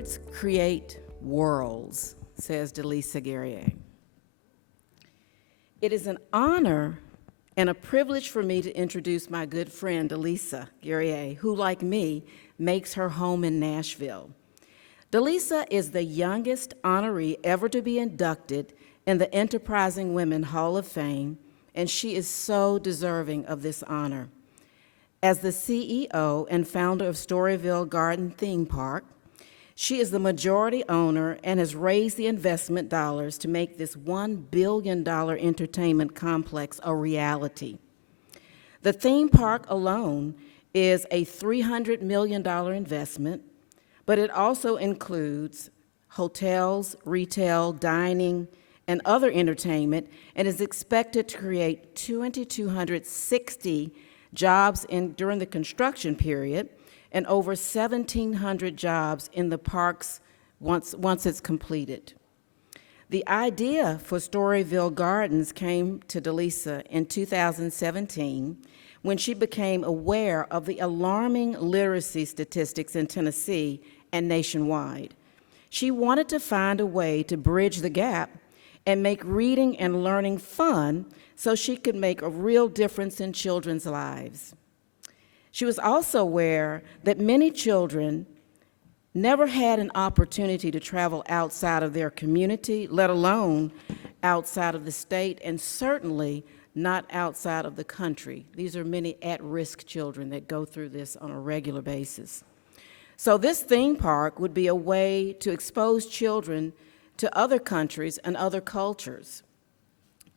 Words create worlds, says DeLisa Guerrier. It is an honor and a privilege for me to introduce my good friend, DeLisa Guerrier, who, like me, makes her home in Nashville. DeLisa is the youngest honoree ever to be inducted in the Enterprising Women Hall of Fame, and she is so deserving of this honor. As the CEO and founder of Storyville Gardens Theme Park, she is the majority owner and has raised the investment dollars to make this $1 billion entertainment complex a reality. The theme park alone is a $300 million investment, but it also includes hotels, retail, dining, and other entertainment, and is expected to create 2,260 jobs during the construction period, and over 1,700 jobs in the parks once it's completed. The idea for Storyville Gardens came to DeLisa in 2017 when she became aware of the alarming literacy statistics in Tennessee and nationwide. She wanted to find a way to bridge the gap and make reading and learning fun so she could make a real difference in children's lives. She was also aware that many children never had an opportunity to travel outside of their community, let alone outside of the state, and certainly not outside of the country. These are many at-risk children that go through this on a regular basis. So this theme park would be a way to expose children to other countries and other cultures.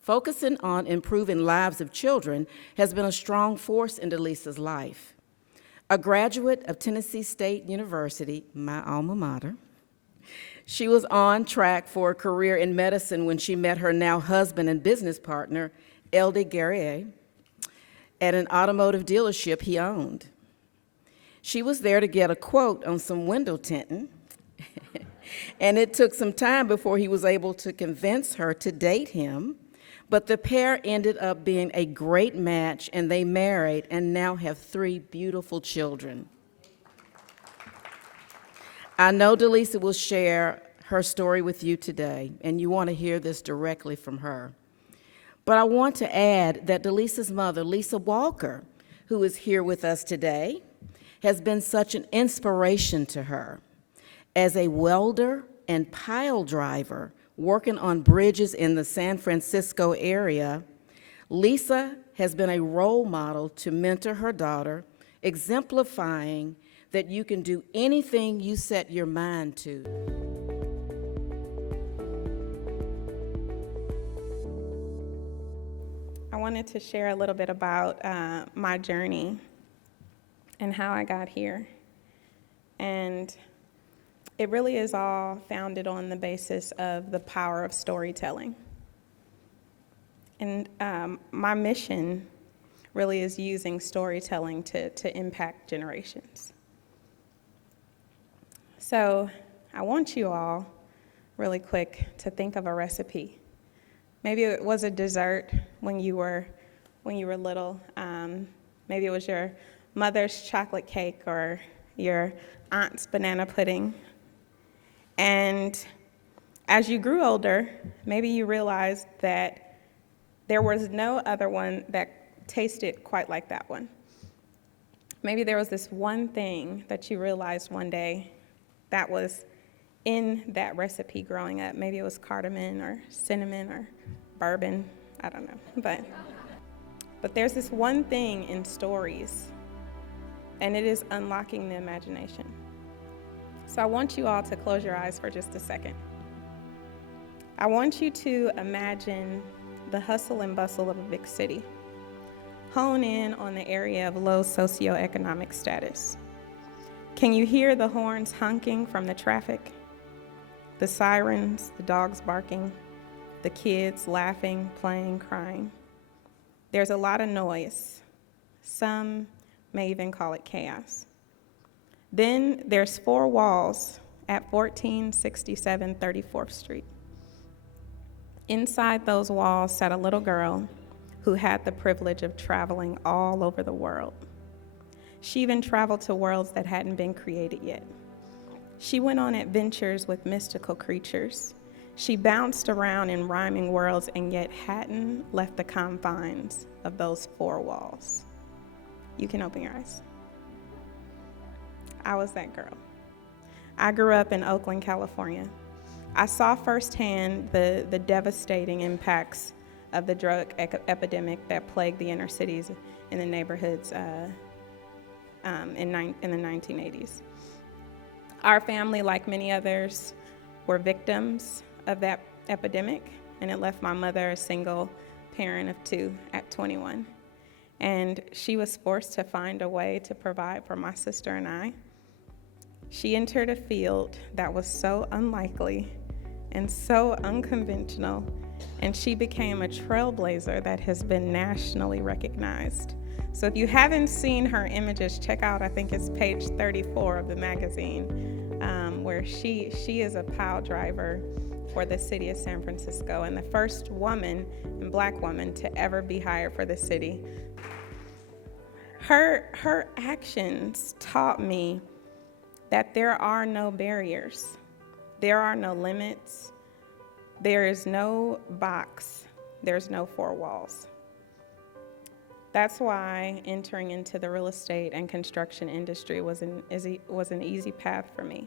Focusing on improving lives of children has been a strong force in DeLisa's life. A graduate of Tennessee State University, my alma mater, she was on track for a career in medicine when she met her now husband and business partner, Guerrier, at an automotive dealership he owned. She was there to get a quote on some window tinting, and it took some time before he was able to convince her to date him. But the pair ended up being a great match, and they married and now have 3 beautiful children. I know DeLisa will share her story with you today, and you want to hear this directly from her. But I want to add that DeLisa's mother, Lisa Walker, who is here with us today, has been such an inspiration to her. As a welder and pile driver, working on bridges in the San Francisco area, Lisa has been a role model to mentor her daughter, exemplifying that you can do anything you set your mind to. I wanted to share a little bit about my journey and how I got here. And it really is all founded on the basis of the power of storytelling. And my mission really is using storytelling to impact generations. So I want you all, really quick, to think of a recipe. Maybe it was a dessert when you were little. Maybe it was your mother's chocolate cake or your aunt's banana pudding. And as you grew older, maybe you realized that there was no other one that tasted quite like that one. Maybe there was this one thing that you realized one day that was in that recipe growing up. Maybe it was cardamom or cinnamon or bourbon, I don't know. But there's this one thing in stories, and it is unlocking the imagination. So I want you all to close your eyes for just a second. I want you to imagine the hustle and bustle of a big city. Hone in on the area of low socioeconomic status. Can you hear the horns honking from the traffic? The sirens, the dogs barking, the kids laughing, playing, crying. There's a lot of noise. Some may even call it chaos. Then there's 4 walls at 1467 34th Street. Inside those walls sat a little girl who had the privilege of traveling all over the world. She even traveled to worlds that hadn't been created yet. She went on adventures with mystical creatures. She bounced around in rhyming worlds and yet hadn't left the confines of those four walls. You can open your eyes. I was that girl. I grew up in Oakland, California. I saw firsthand the devastating impacts of the drug epidemic that plagued the inner cities in the neighborhoods in the 1980s. Our family, like many others, were victims of that epidemic, and it left my mother a single parent of two at 21. And she was forced to find a way to provide for my sister and I. She entered a field that was so unlikely and so unconventional, and she became a trailblazer that has been nationally recognized. So if you haven't seen her images, check out, I think it's page 34 of the magazine, where she is a pile driver for the city of San Francisco and the first woman and Black woman to ever be hired for the city. Her actions taught me that there are no barriers, there are no limits, there is no box, there's no four walls. That's why entering into the real estate and construction industry was an easy path for me.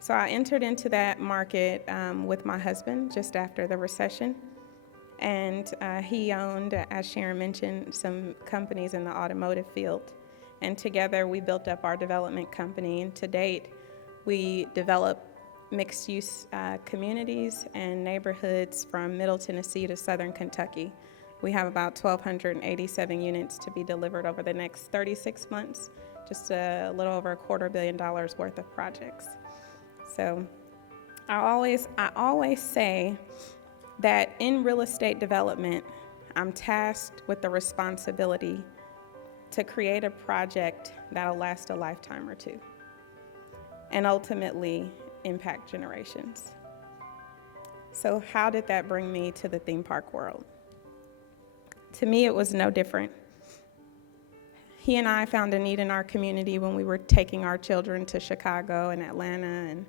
So I entered into that market with my husband just after the recession, and he owned, as Sharon mentioned, some companies in the automotive field. And together we built up our development company, and to date, we develop mixed-use communities and neighborhoods from Middle Tennessee to Southern Kentucky. We have about 1,287 units to be delivered over the next 36 months, just a little over $250 million worth of projects. So I always say that in real estate development, I'm tasked with the responsibility to create a project that'll last a lifetime or two and ultimately impact generations. So how did that bring me to the theme park world? To me, it was no different. He and I found a need in our community when we were taking our children to Chicago and Atlanta and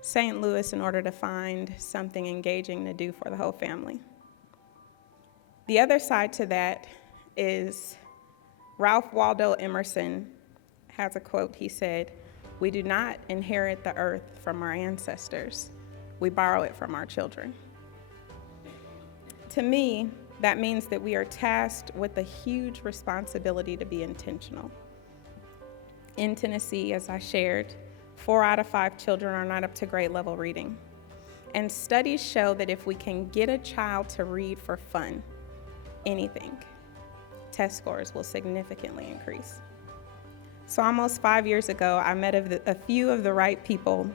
St. Louis in order to find something engaging to do for the whole family. The other side to that is Ralph Waldo Emerson has a quote. He said, "We do not inherit the earth from our ancestors. We borrow it from our children." To me, that means that we are tasked with a huge responsibility to be intentional. In Tennessee, as I shared, 4 out of 5 children are not up to grade level reading. And studies show that if we can get a child to read for fun, anything, test scores will significantly increase. So almost 5 years ago, I met a few of the right people,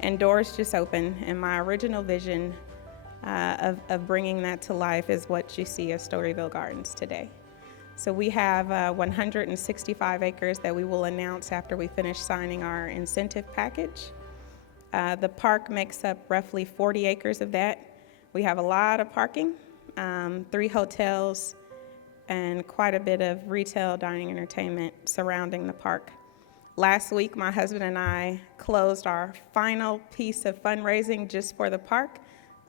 and doors just opened, and my original vision of bringing that to life is what you see as Storyville Gardens today. So we have 165 acres that we will announce after we finish signing our incentive package. The park makes up roughly 40 acres of that. We have a lot of parking, 3 hotels, and quite a bit of retail, dining, entertainment surrounding the park. Last week, my husband and I closed our final piece of fundraising just for the park,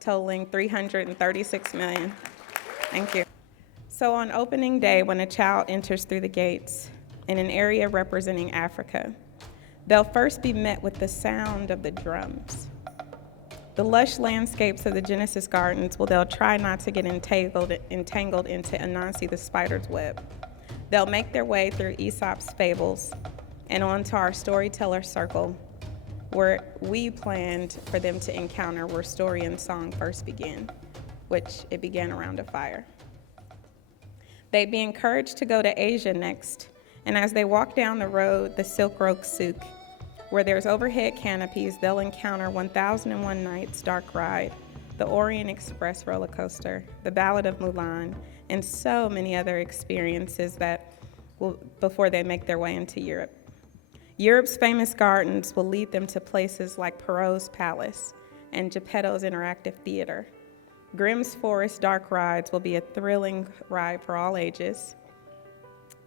totaling $336 million. Thank you. So on opening day, when a child enters through the gates in an area representing Africa, they'll first be met with the sound of the drums. The lush landscapes of the Genesis Gardens, well, they'll try not to get entangled into Anansi the spider's web. They'll make their way through Aesop's fables and onto our storyteller circle, where we planned for them to encounter where story and song first began, which it began around a fire. They'd be encouraged to go to Asia next, and as they walk down the road, the Silk Road Souk, where there's overhead canopies, they'll encounter 1001 Nights Dark Ride, the Orient Express roller coaster, the Ballad of Mulan, and so many other experiences before they make their way into Europe. Europe's famous gardens will lead them to places like Perrault's Palace and Geppetto's Interactive Theater. Grimm's Forest Dark Rides will be a thrilling ride for all ages.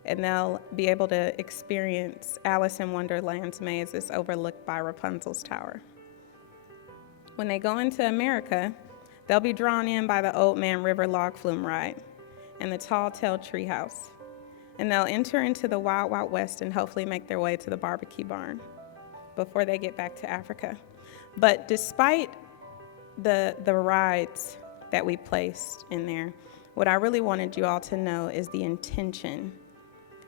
and they'll be able to experience Alice in Wonderland's maze that's overlooked by Rapunzel's tower. When they go into America, they'll be drawn in by the Old Man River log flume ride and the Tall Tale Treehouse. And they'll enter into the Wild Wild West and hopefully make their way to the barbecue barn before they get back to Africa. But despite the rides that we placed in there, what I really wanted you all to know is the intention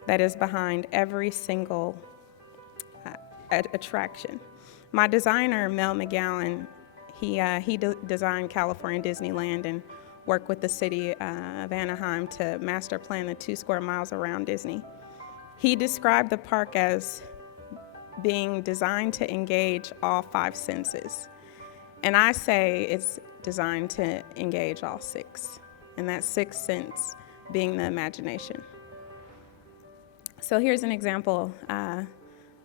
that is behind every single attraction. My designer, Mel McGowan, he designed California Disneyland and worked with the city of Anaheim to master plan the 2 square miles around Disney. He described the park as being designed to engage all 5 senses. And I say it's designed to engage all 6, and that 6th sense being the imagination. So here's an example.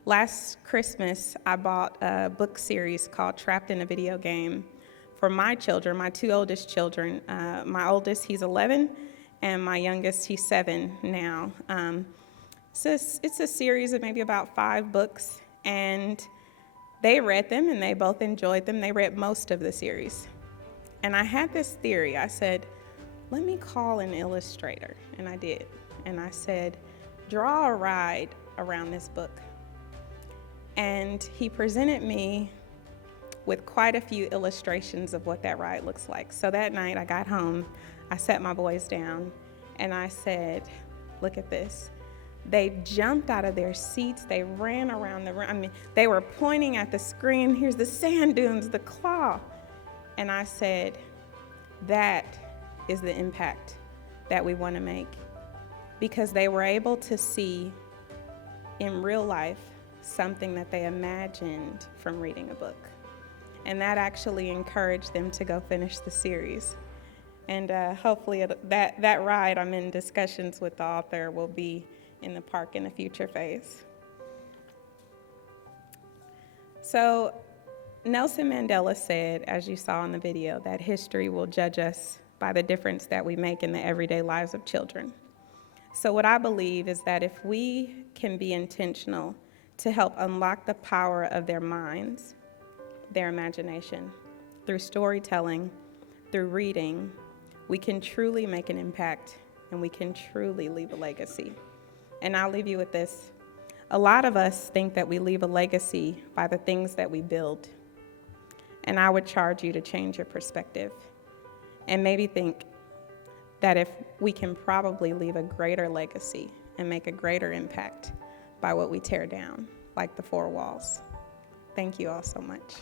Last Christmas, I bought a book series called Trapped in a Video Game for my children, my 2 oldest children. My oldest, he's 11, and my youngest, he's 7 now. So it's a series of maybe about 5 books, and they read them, and they both enjoyed them. They read most of the series. And I had this theory. I said, let me call an illustrator, and I did. And I said, draw a ride around this book. And he presented me with quite a few illustrations of what that ride looks like. So that night I got home, I sat my boys down, and I said, look at this. They jumped out of their seats, they ran around the room. I mean, they were pointing at the screen, here's the sand dunes, the claw. And I said, that is the impact that we want to make. Because they were able to see in real life something that they imagined from reading a book. And that actually encouraged them to go finish the series. And hopefully that ride, I'm in discussions with the author, will be in the park in a future phase. So Nelson Mandela said, as you saw in the video, that history will judge us by the difference that we make in the everyday lives of children. So what I believe is that if we can be intentional to help unlock the power of their minds, their imagination, through storytelling, through reading, we can truly make an impact, and we can truly leave a legacy. And I'll leave you with this. A lot of us think that we leave a legacy by the things that we build. And I would charge you to change your perspective and maybe think that if we can probably leave a greater legacy and make a greater impact by what we tear down, like the 4 walls. Thank you all so much.